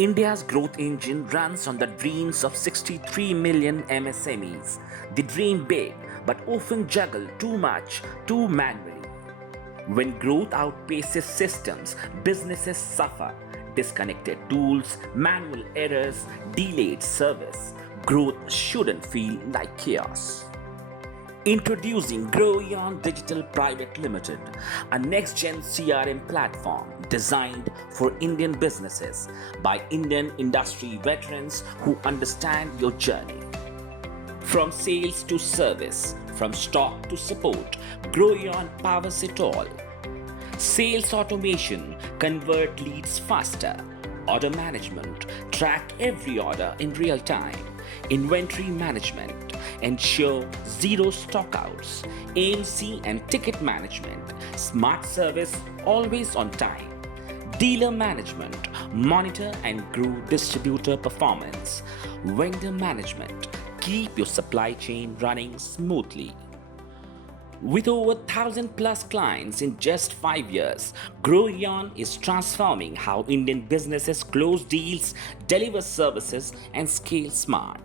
India's growth engine runs on the dreams of 63 million MSMEs. They dream big but often juggle too much too manually. When growth outpaces systems, businesses suffer. Disconnected tools, manual errors, delayed service. Growth shouldn't feel like chaos. Introducing Groweon Digital Private Limited, a next-gen CRM platform designed for Indian businesses by Indian industry veterans who understand your journey. From sales to service, from stock to support, Groweon powers it all. Sales automation, convert leads faster. Order management, track every order in real time. Inventory management, ensure zero stockouts. AMC and ticket management, smart service always on time. Dealer management, monitor and grow distributor performance. Vendor management, keep your supply chain running smoothly. With over 1,000 plus clients in just 5 years, Groweon is transforming how Indian businesses close deals, deliver services, and scale smart.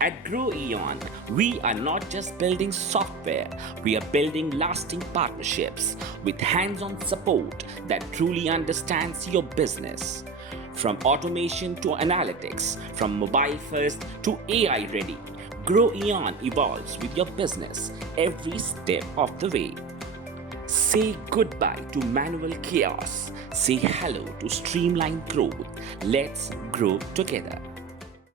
At Groweon, we are not just building software, we are building lasting partnerships with hands-on support that truly understands your business. From automation to analytics, from mobile first to AI ready, Groweon evolves with your business every step of the way. Say goodbye to manual chaos. Say hello to streamlined growth. Let's grow together.